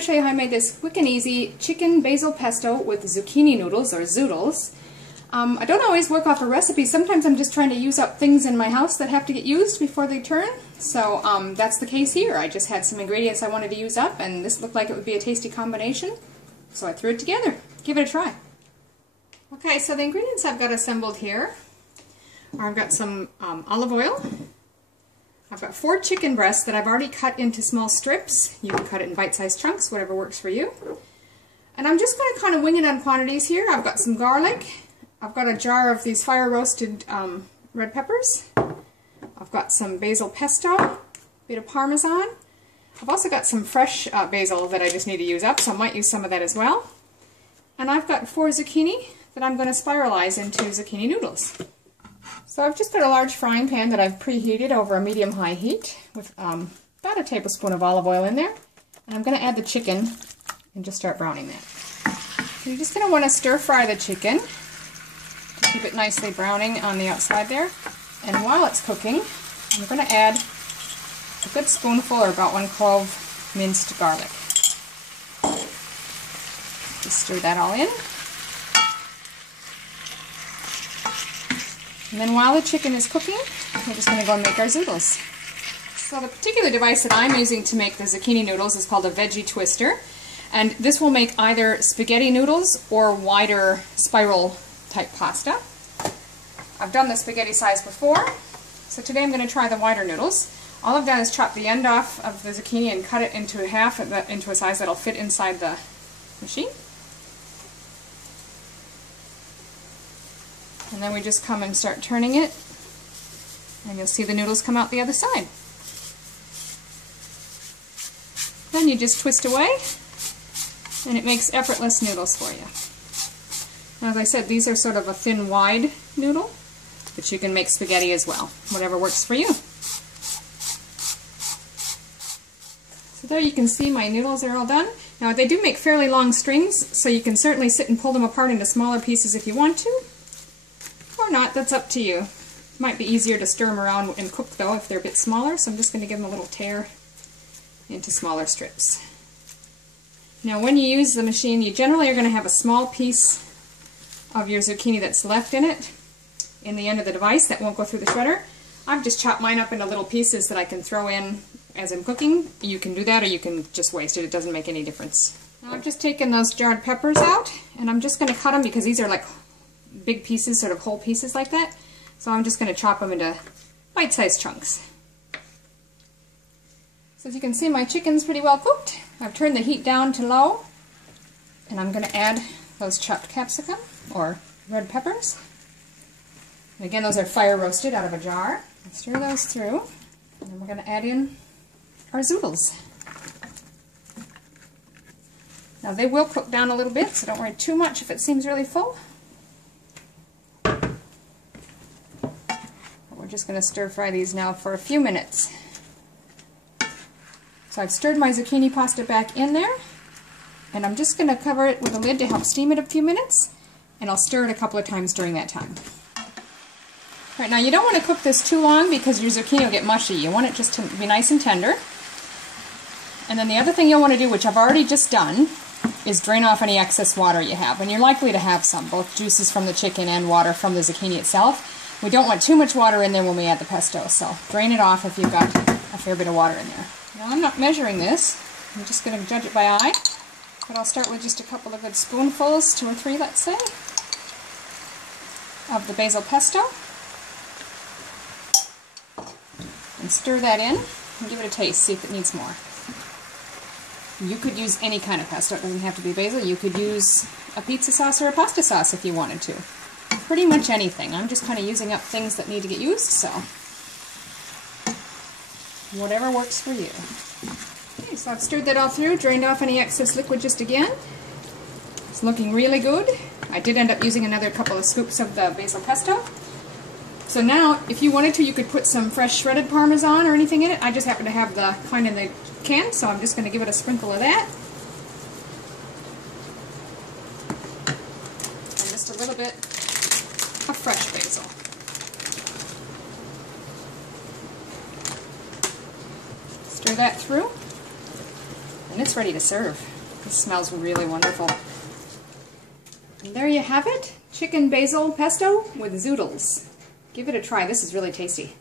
to show you how I made this quick and easy chicken basil pesto with zucchini noodles, or Zoodles. I don't always work off a recipe. Sometimes I'm just trying to use up things in my house that have to get used before they turn. So that's the case here. I just had some ingredients I wanted to use up, and this looked like it would be a tasty combination. So I threw it together. Give it a try. Okay, so the ingredients I've got assembled here are I've got some olive oil. I've got 4 chicken breasts that I've already cut into small strips. You can cut it in bite-sized chunks, whatever works for you. And I'm just going to kind of wing it on quantities here. I've got some garlic. I've got a jar of these fire-roasted red peppers. I've got some basil pesto, a bit of Parmesan. I've also got some fresh basil that I just need to use up, so I might use some of that as well. And I've got 4 zucchini that I'm going to spiralize into zucchini noodles. So I've just got a large frying pan that I've preheated over a medium-high heat with about a tablespoon of olive oil in there. And I'm going to add the chicken and just start browning that. So you're just going to want to stir-fry the chicken to keep it nicely browning on the outside there. And while it's cooking, I'm going to add a good spoonful, or about 1 clove, minced garlic. Just stir that all in. And then while the chicken is cooking, we're just going to go and make our Zoodles. So the particular device that I'm using to make the zucchini noodles is called a veggie twister. And this will make either spaghetti noodles or wider spiral type pasta. I've done the spaghetti size before, so today I'm going to try the wider noodles. All I've done is chop the end off of the zucchini and cut it into half, into a size that'll fit inside the machine. And then we just come and start turning it, and you'll see the noodles come out the other side. Then you just twist away, and it makes effortless noodles for you. Now, as I said, these are sort of a thin, wide noodle, but you can make spaghetti as well, whatever works for you. So there you can see my noodles are all done. Now, they do make fairly long strings, so you can certainly sit and pull them apart into smaller pieces if you want to. Or not, that's up to you. Might be easier to stir them around and cook though if they're a bit smaller, so I'm just going to give them a little tear into smaller strips. Now when you use the machine, you generally are going to have a small piece of your zucchini that's left in it, in the end of the device, that won't go through the shredder. I've just chopped mine up into little pieces that I can throw in as I'm cooking. You can do that, or you can just waste it. It doesn't make any difference. Now I've just taken those jarred peppers out, and I'm just going to cut them because these are like big pieces, sort of whole pieces like that. So I'm just going to chop them into bite-sized chunks. So as you can see, my chicken's pretty well cooked. I've turned the heat down to low, and I'm going to add those chopped capsicum, or red peppers. And again, those are fire roasted out of a jar. I'll stir those through, and then we're going to add in our Zoodles. Now they will cook down a little bit, so don't worry too much if it seems really full. We're just going to stir fry these now for a few minutes. So I've stirred my zucchini pasta back in there, and I'm just going to cover it with a lid to help steam it a few minutes, and I'll stir it a couple of times during that time. Right, now you don't want to cook this too long because your zucchini will get mushy. You want it just to be nice and tender. And then the other thing you'll want to do, which I've already just done, is drain off any excess water you have. And you're likely to have some, both juices from the chicken and water from the zucchini itself. We don't want too much water in there when we add the pesto, so drain it off if you've got a fair bit of water in there. Now I'm not measuring this, I'm just going to judge it by eye, but I'll start with just a couple of good spoonfuls, 2 or 3 let's say, of the basil pesto, and stir that in and give it a taste, see if it needs more. You could use any kind of pesto, it doesn't have to be basil. You could use a pizza sauce or a pasta sauce if you wanted to. Pretty much anything. I'm just kind of using up things that need to get used, so whatever works for you. Okay, so I've stirred that all through, drained off any excess liquid just again. It's looking really good. I did end up using another couple of scoops of the basil pesto. So now, if you wanted to, you could put some fresh shredded Parmesan or anything in it. I just happen to have the kind in the can, so I'm just going to give it a sprinkle of that. And just a little bit of fresh basil. Stir that through, and it's ready to serve. This smells really wonderful. And there you have it, chicken basil pesto with zoodles. Give it a try. This is really tasty.